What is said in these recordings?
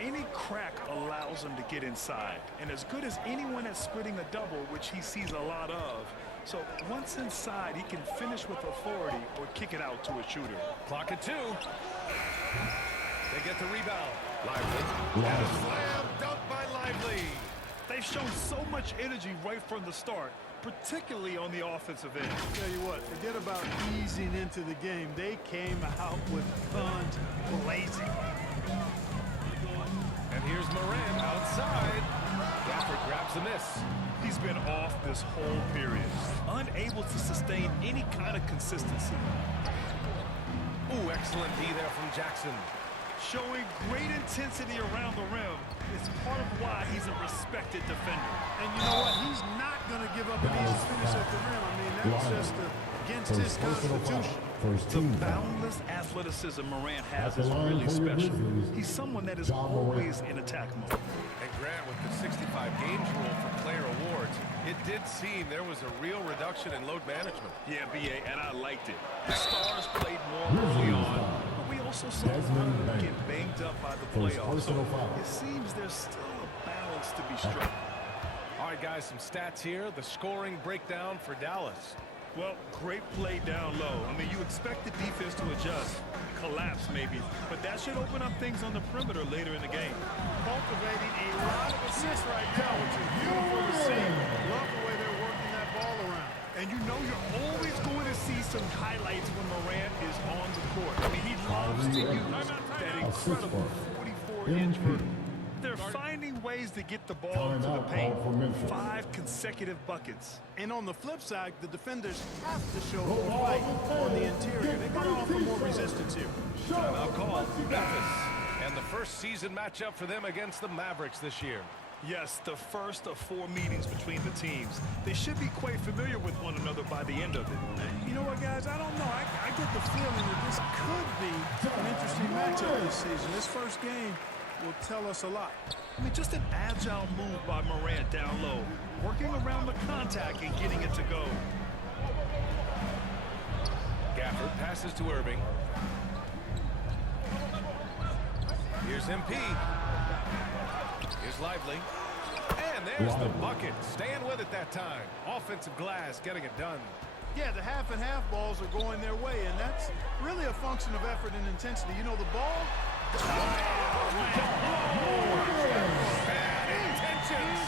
Any crack allows him to get inside. And as good as anyone at splitting a double, which he sees a lot of. So once inside, he can finish with authority or kick it out to a shooter. Clock at 2. They get the rebound. Lively. And a slam dunk by Lively. They've shown so much energy right from the start, particularly on the offensive end. Tell you what, forget about easing into the game. They came out with guns blazing. And here's Moran outside. Gafford grabs the miss. He's been off this whole period, unable to sustain any kind of consistency. Ooh, excellent D there from Jackson. Showing great intensity around the rim is part of why he's a respected defender. And you know what? He's not going to give up an easy finish at the rim. I mean, that's just against his constitution. The boundless athleticism Morant has is really special. He's someone that is always in attack mode. And Grant, with the 65 games rule for player awards, it did seem there was a real reduction in load management. Yeah, BA, and I liked it. The stars played more early on, but we also saw them get banged up by the playoffs. So it seems there's still a balance to be struck. All right, guys, some stats here. The scoring breakdown for Dallas. Well, great play down low. I mean, you expect the defense to adjust, collapse maybe, but that should open up things on the perimeter later in the game. Cultivating a lot of assists right now, which is beautiful to see. Love the way they're working that ball around. And you know you're always going to see some highlights when Morant is on the court. I mean, he loves to use that incredible 44-inch vertical. They're finding ways to get the ball into the paint. 5 consecutive buckets. And on the flip side, the defenders have to show more fight on the interior. They've got to offer more resistance here. Timeout call. Memphis. And the first season matchup for them against the Mavericks this year. Yes, the first of 4 meetings between the teams. They should be quite familiar with one another by the end of it. You know what, guys? I don't know. I get the feeling that this could be an interesting matchup this season. This first game will tell us a lot. I mean, just an agile move by Morant down low, working around the contact and getting it to go. Gafford passes to Irving. Here's MP. Here's Lively. And there's the bucket. Staying with it that time. Offensive glass getting it done. Yeah, the half and half balls are going their way, and that's really a function of effort and intensity. You know, the ball... Bad intentions.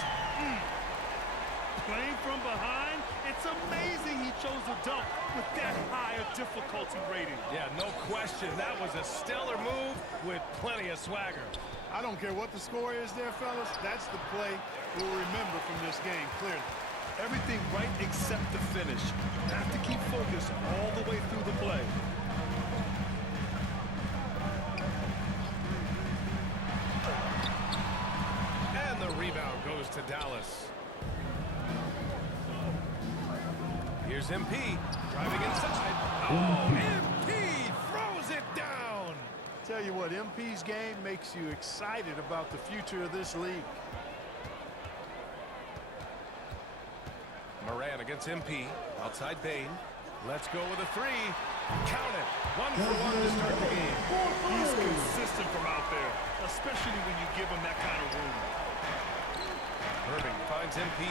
Playing from behind, it's amazing he chose a dunk with that high a difficulty rating. Yeah, no question. That was a stellar move with plenty of swagger. I don't care what the score is there, fellas. That's the play we'll remember from this game, clearly. Everything right except the finish. You have to keep focused all the way through the play. And the rebound goes to Dallas. Here's MP driving inside. Oh, MP throws it down. Tell you what, MP's game makes you excited about the future of this league. Moran against MP. Outside Bain. Let's go with a 3. Count it. 1 for 1 to start the game. He's consistent from out there, especially when you give him that kind of room. Irving finds MP.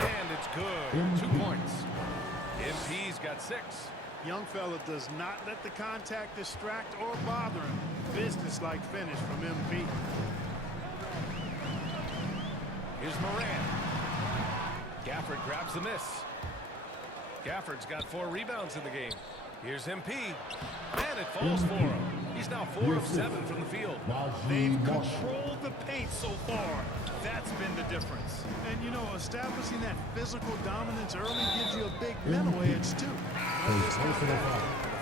And it's good. 2 points. MP's got 6. Young fella does not let the contact distract or bother him. Business-like finish from MP. Here's Moran. Gafford grabs the miss. Gafford's got 4 rebounds in the game. Here's MP. And it falls for him. He's now 4 of 7 from the field. They've controlled the paint so far. That's been the difference. And, you know, establishing that physical dominance early gives you a big mental edge, too.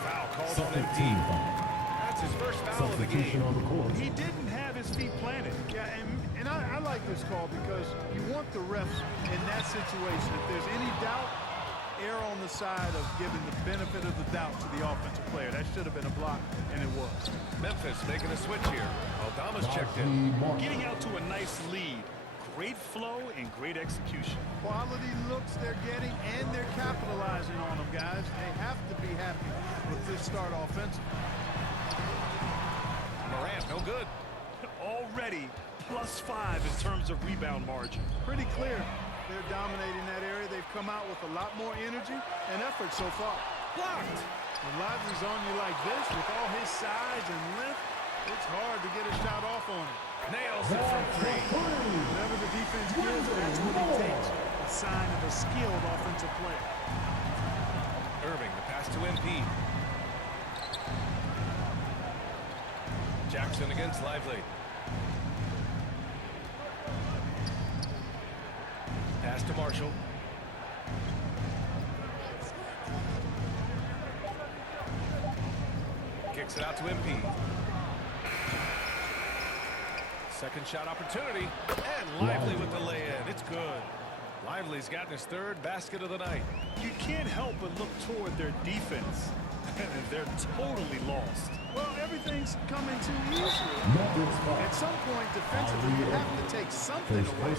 Foul called on MP. That's his first foul of the game. He didn't have his feet planted. Yeah, and I like this call because you want the refs in that situation. If there's any doubt, err on the side of giving the benefit of the doubt to the offensive player. That should have been a block, and it was. Memphis making a switch here. Aldama's checked in. Getting out to a nice lead. Great flow and great execution. Quality looks they're getting, and they're capitalizing on them, guys. They have to be happy with this start offensively. Morant, no good. Already +5 in terms of rebound margin. Pretty clear. They're dominating that area. They've come out with a lot more energy and effort so far. Blocked. When Lively's on you like this, with all his size and length, it's hard to get a shot off on him. Nails it from 3. Whatever the defense gives, that's what he takes. A sign of a skilled offensive player. Irving, the pass to MP. Jackson against Lively. Pass to Marshall. Kicks it out to MP. Second shot opportunity. And Lively with the lay-in. It's good. Lively's gotten his 3rd basket of the night. You can't help but look toward their defense. They're totally lost. Well, everything's coming too easily. At some point, defensively, you have to take something away.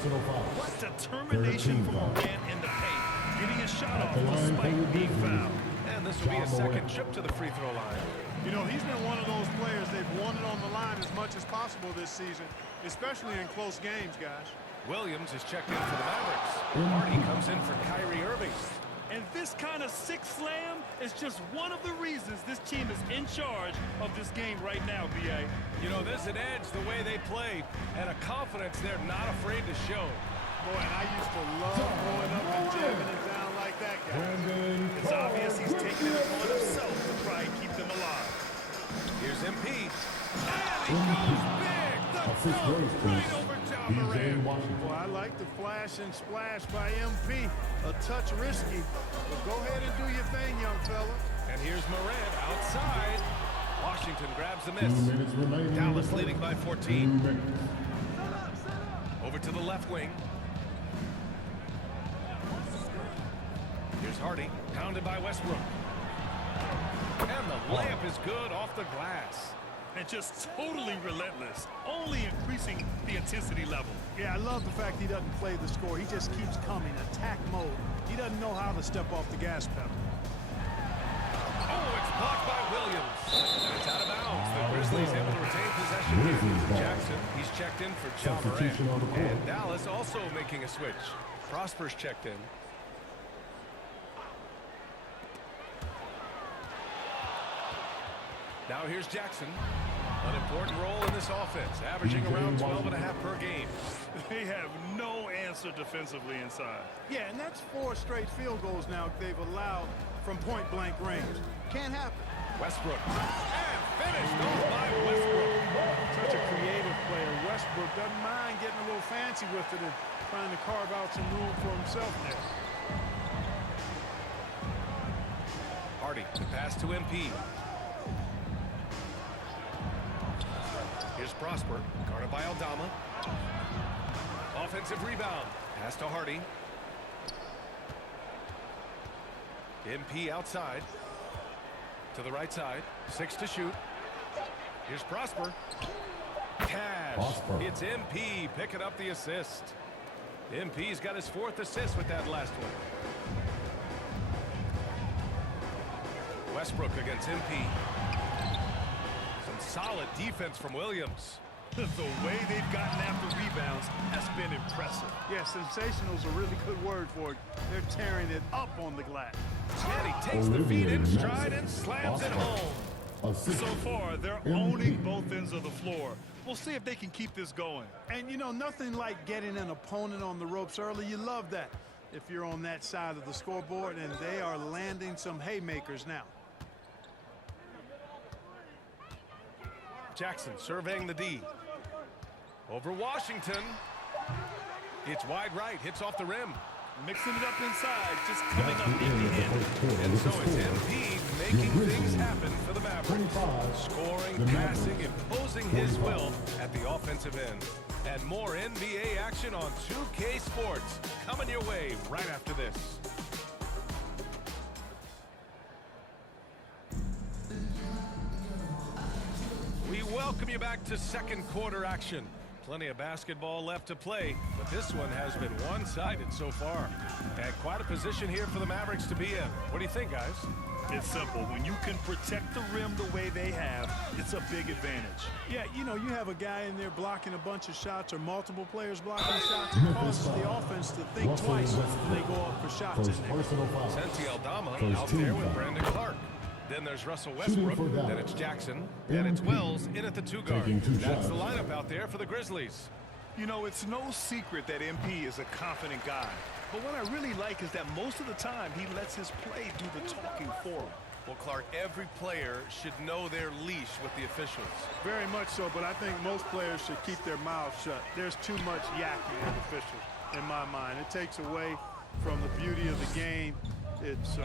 What determination from Morant in the paint. Getting a shot off despite being fouled. And this will be a second trip to the free throw line. You know, he's been one of those players they've wanted on the line as much as possible this season, especially in close games, guys. Williams is checked in for the Mavericks. Hardy comes in for Kyrie Irving. And this kind of six slam is just one of the reasons this team is in charge of this game right now, B.A. You know, there's an edge the way they play and a confidence they're not afraid to show. Boy, and I used to love going up and jamming it down like that guy. It's obvious he's taking it upon himself to try and keep them alive. Here's MP. And he goes big. The dunk right over John Morant. Boy, I like the flash and splash by MP. A touch risky, but go ahead and do your thing, young fella. And here's Morant outside. Washington grabs the miss. Dallas leading by 14. Over to the left wing. Here's Hardy, pounded by Westbrook. And the layup is good off the glass. And just totally relentless, only increasing the intensity level. Yeah, I love the fact he doesn't play the score. He just keeps coming, attack mode. He doesn't know how to step off the gas pedal. Oh, it's blocked by Williams. And it's out of bounds. The Grizzlies able to retain possession here. Jackson, he's checked in for John Morant. And Dallas also making a switch. Prosper's checked in. Now here's Jackson. An important role in this offense, averaging around 12.5 per game. They have no answer defensively inside. Yeah, and that's 4 straight field goals now they've allowed from point-blank range. Can't happen. Westbrook. And finished off by Westbrook. Such a creative player. Westbrook doesn't mind getting a little fancy with it and trying to carve out some room for himself there. Hardy, the pass to MP. Here's Prosper, guarded by Aldama. Offensive rebound. Pass to Hardy. MP outside. To the right side. 6 to shoot. Here's Prosper. Cash. It's MP picking up the assist. MP's got his 4th assist with that last one. Westbrook against MP. Some solid defense from Williams. The way they've gotten after rebounds has been impressive. Yeah, sensational is a really good word for it. They're tearing it up on the glass. And he takes the feet in stride and slams it home. So far, they're owning both ends of the floor. We'll see if they can keep this going. And, you know, nothing like getting an opponent on the ropes early. You love that if you're on that side of the scoreboard, and they are landing some haymakers now. Jackson surveying the D. Over Washington. It's wide right, hits off the rim. Mixing it up inside, just coming up empty-handed. And so it's MP making things happen for the Mavericks. Scoring, passing, imposing his will at the offensive end. And more NBA action on 2K Sports coming your way right after this. We welcome you back to second quarter action. Plenty of basketball left to play, but this one has been one-sided so far. And quite a position here for the Mavericks to be in. What do you think, guys? It's simple. When you can protect the rim the way they have, it's a big advantage. Yeah, you know, you have a guy in there blocking a bunch of shots or multiple players blocking shots. It causes the offense to think twice when they go up for shots in there. Santi Aldama out there with Brandon Clark. Then there's Russell Westbrook, then it's Jackson, then it's Wells in at the 2 guard. That's the lineup out there for the Grizzlies. You know, it's no secret that MP is a confident guy. But what I really like is that most of the time he lets his play do the talking for him. Well, Clark, every player should know their leash with the officials. Very much so, but I think most players should keep their mouths shut. There's too much yakking with officials, in my mind. It takes away from the beauty of the game. It's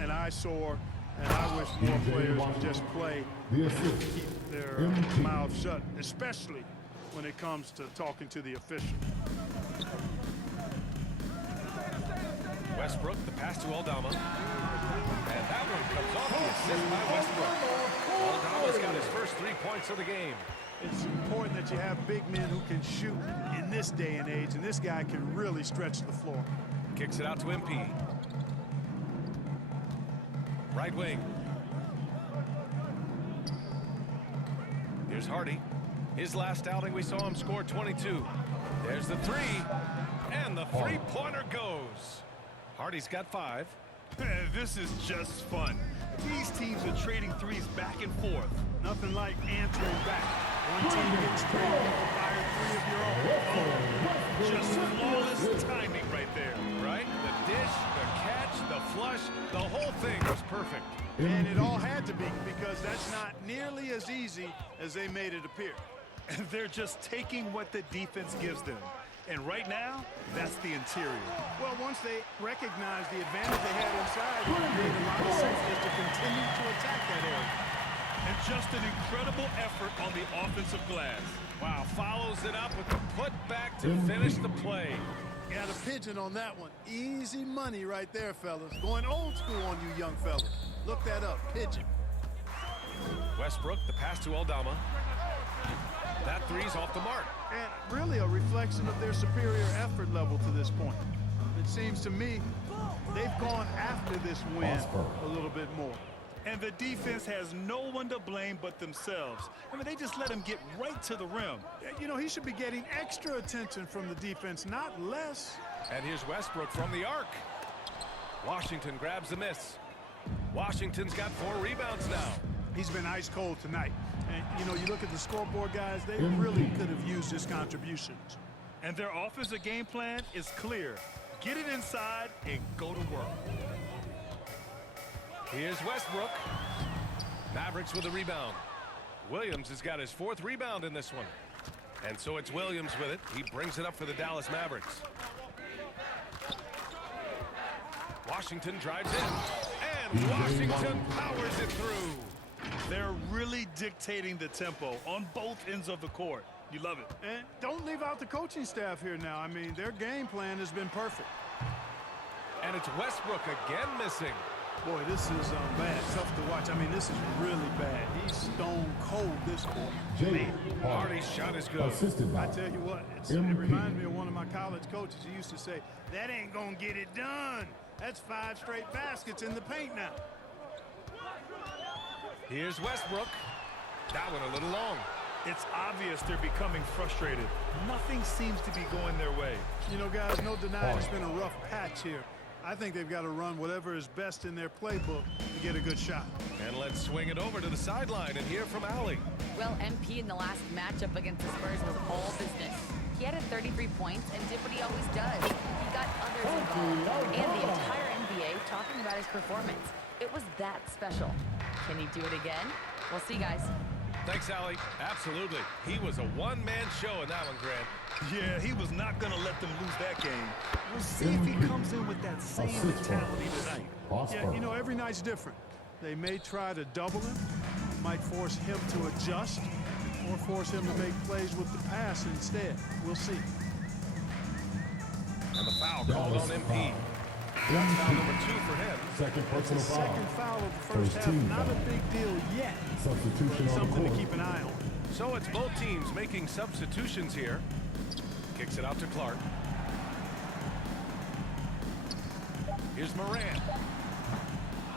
an eyesore, and I wish more players would just play and keep their mouths shut, especially when it comes to talking to the official. Westbrook, the pass to Aldama. And that one comes off the assist by Westbrook. Aldama's got his first 3 points of the game. It's important that you have big men who can shoot in this day and age, and this guy can really stretch the floor. Kicks it out to MP. Right wing. Here's Hardy. His last outing, we saw him score 22. There's the 3, and the three-pointer goes. Hardy's got 5. This is just fun. These teams are trading threes back and forth. Nothing like answering back. One team gets straight, you can fire 3 of your own. Just flawless timing right there. Right? The dish, the catch, the flush, the whole thing was perfect. And it all had to be, because that's not nearly as easy as they made it appear. And they're just taking what the defense gives them. And right now, that's the interior. Well, once they recognized the advantage they had inside, it made a lot of sense just to continue to attack that area. And just an incredible effort on the offensive glass. Wow, follows it up with the putback to finish the play. Got a pigeon on that one. Easy money right there, fellas. Going old school on you young fellas. Look that up, pigeon. Westbrook, the pass to Aldama. That 3's off the mark. And really a reflection of their superior effort level to this point. It seems to me they've gone after this win a little bit more. And the defense has no one to blame but themselves. I mean, they just let him get right to the rim. You know, he should be getting extra attention from the defense, not less. And here's Westbrook from the arc. Washington grabs the miss. Washington's got 4 rebounds now. He's been ice cold tonight. And, you know, you look at the scoreboard, guys, they really could have used his contributions. And their offensive game plan is clear. Get it inside and go to work. Here's Westbrook. Mavericks with a rebound. Williams has got his 4th rebound in this one. And so it's Williams with it. He brings it up for the Dallas Mavericks. Washington drives in. And Washington powers it through. They're really dictating the tempo on both ends of the court. You love it. And don't leave out the coaching staff here now. I mean, their game plan has been perfect. And it's Westbrook again missing. Boy, this is bad. Tough to watch. I mean, this is really bad. He's stone cold this quarter. Hardy's shot is good. I tell you what, it reminds me of one of my college coaches. He used to say, that ain't going to get it done. That's 5 straight baskets in the paint now. Here's Westbrook. That one a little long. It's obvious they're becoming frustrated. Nothing seems to be going their way. You know, guys, no denying it's been a rough patch here. I think they've got to run whatever is best in their playbook to get a good shot. And let's swing it over to the sideline and hear from Allie. Well, MP in the last matchup against the Spurs was all business. He had 33 points and did what he always does. He got others involved, and the entire NBA talking about his performance. It was that special. Can he do it again? We'll see, guys. Thanks, Allie. Absolutely. He was a one-man show in that one, Grant. Yeah, he was not going to let them lose that game. We'll see if he comes in with that same mentality tonight. Yeah, you know, every night's different. They may try to double him, might force him to adjust, or force him to make plays with the pass instead. We'll see. And the foul called on MP. That's foul number 2 for him. Second foul of the first half. Not a big deal yet. Substitution something to keep an eye on. So it's both teams making substitutions here. Kicks it out to Clark. Here's Morant.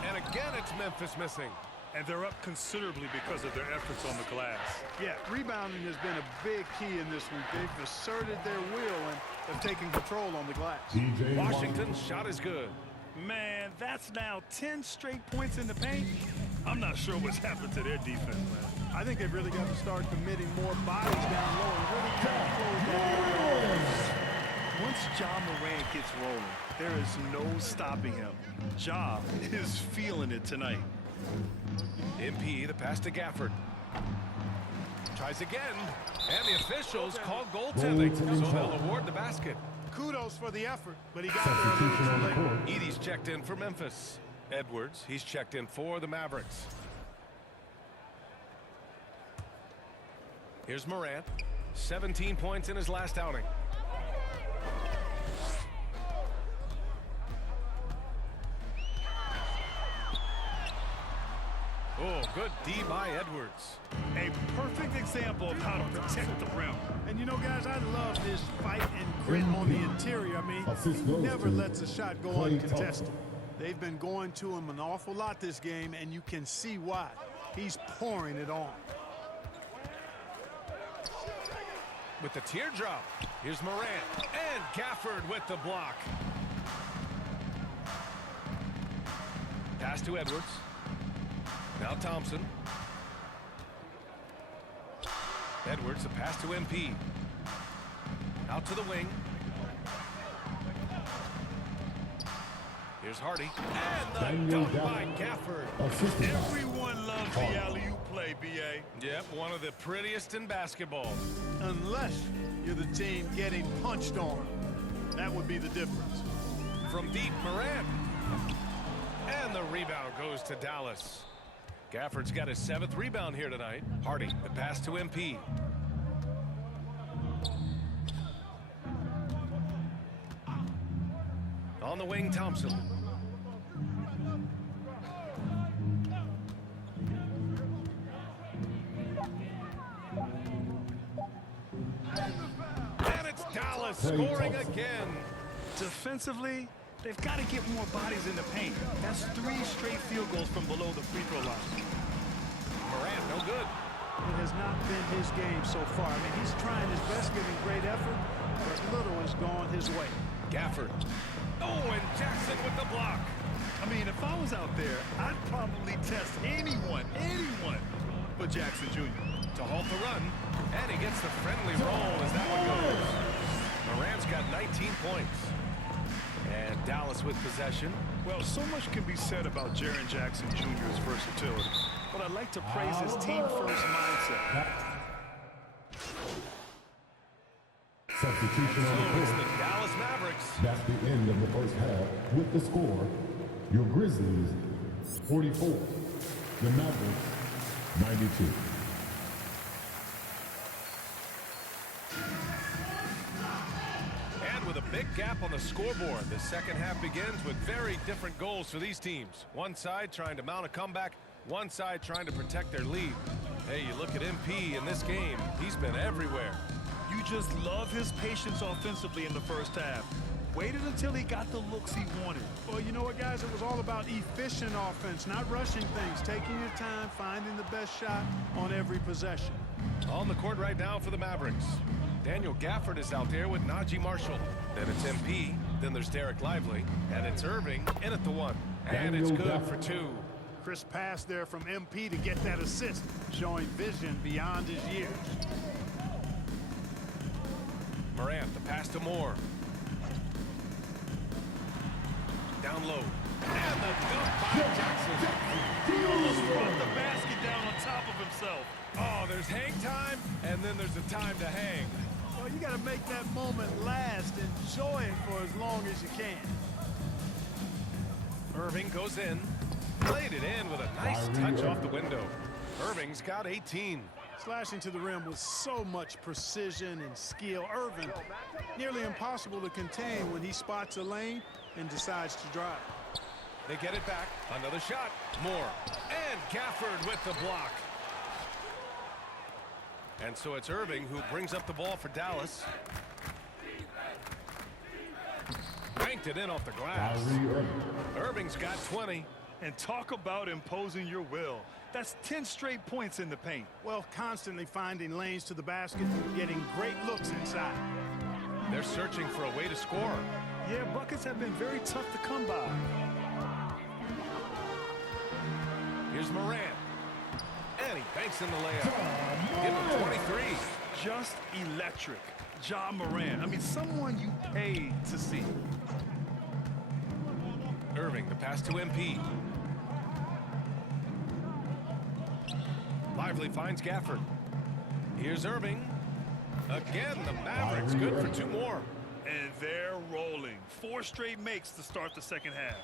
And again, it's Memphis missing. And they're up considerably because of their efforts on the glass. Yeah, rebounding has been a big key in this one. They've asserted their will and have taken control on the glass. Washington's shot is good. Man, that's now 10 straight points in the paint. I'm not sure what's happened to their defense, man. I think they've really got to start committing more bodies down low and really kind of close down. Once Ja Morant gets rolling, there is no stopping him. Ja is feeling it tonight. MP, the pass to Gafford. Tries again, and the officials call goaltending, so they'll award the basket. Kudos for the effort, but he got there a little too late. Edie's checked in for Memphis. Edwards, he's checked in for the Mavericks. Here's Morant, 17 points in his last outing. Oh, good D by Edwards. A perfect example of how to protect the rim. And you know, guys, I love his fight and grit on the interior. I mean, he never lets a shot go uncontested. They've been going to him an awful lot this game, and you can see why. He's pouring it on. With the teardrop, here's Morant, and Gafford with the block. Pass to Edwards. Now Thompson. Edwards, a pass to MP. Out to the wing. Here's Hardy. And the dunk by Gafford. Everyone loves the alley-oop play, B.A. Yep, one of the prettiest in basketball. Unless you're the team getting punched on. That would be the difference. From deep, Morant. And the rebound goes to Dallas. Gafford's got his 7th rebound here tonight. Hardy, the pass to MP. On the wing, Thompson. And it's Dallas scoring again. Defensively, they've got to get more bodies in the paint. That's 3 straight field goals from below the free throw line. Morant, no good. It has not been his game so far. I mean, he's trying his best, giving great effort, but little has gone his way. Gafford. Oh, and Jackson with the block. I mean, if I was out there, I'd probably test anyone but Jackson Jr. To halt the run, and he gets the friendly roll as that one goes. Morant's got 19 points. And Dallas with possession. Well, so much can be said about Jaren Jackson Jr.'s versatility, but I'd like to praise his team-first mindset. Substitution on the So it's court. the Dallas Mavericks. That's the end of the first half. With the score, your Grizzlies 44, the Mavericks 92. And with a big gap on the scoreboard, the second half begins with very different goals for these teams. One side trying to mount a comeback, one side trying to protect their lead. Hey, you look at MP in this game, he's been everywhere. You just love his patience offensively in the first half. Waited until he got the looks he wanted. Well, you know what, guys? It was all about efficient offense, not rushing things, taking your time, finding the best shot on every possession. On the court right now for the Mavericks. Daniel Gafford is out there with Najee Marshall. Then it's MP, then there's Derek Lively, and it's Irving in at the 1. And it's good for 2. Crisp pass there from MP to get that assist, showing vision beyond his years. Morant, the pass to Moore. Down low. And the dunk by Jackson. He almost brought the basket down on top of himself. Oh, there's hang time, and then there's the time to hang. Well, you got to make that moment last. Enjoy it for as long as you can. Irving goes in. Played it in with a nice touch off the window. Irving's got 18. Slashing to the rim with so much precision and skill. Irving, nearly impossible to contain when he spots a lane and decides to drive. They get it back. Another shot. Moore. And Gafford with the block. And so it's Irving who brings up the ball for Dallas. Banked it in off the glass. Irving's got 20. And talk about imposing your will. That's 10 straight points in the paint. Well, constantly finding lanes to the basket, getting great looks inside. They're searching for a way to score. Yeah, buckets have been very tough to come by. Here's Morant. And he banks in the layup. Give him 23. Just electric. Ja Morant. I mean, someone you paid to see. Irving, the pass to MP. Lively finds Gafford. Here's Irving. Again, the Mavericks good for 2 more. And they're rolling. 4 straight makes to start the second half.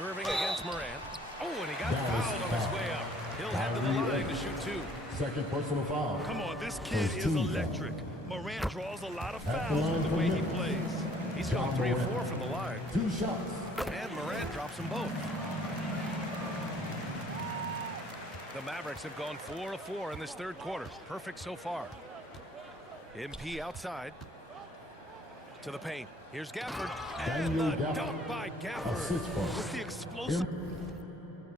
Irving against Morant. Oh, and he got fouled on his way up. He'll head to the line to shoot 2. Second personal foul. Come on, this kid is electric. Morant draws a lot of At the fouls line with the for way he Memphis. plays. He's gone 3 of 4 from the line. 2 shots. And Morant drops them both. The Mavericks have gone 4 of 4 in this third quarter. Perfect so far. MP outside. To the paint. Here's Gafford. And Daniel the Gafford. dunk by Gafford. Assist for With the explosive...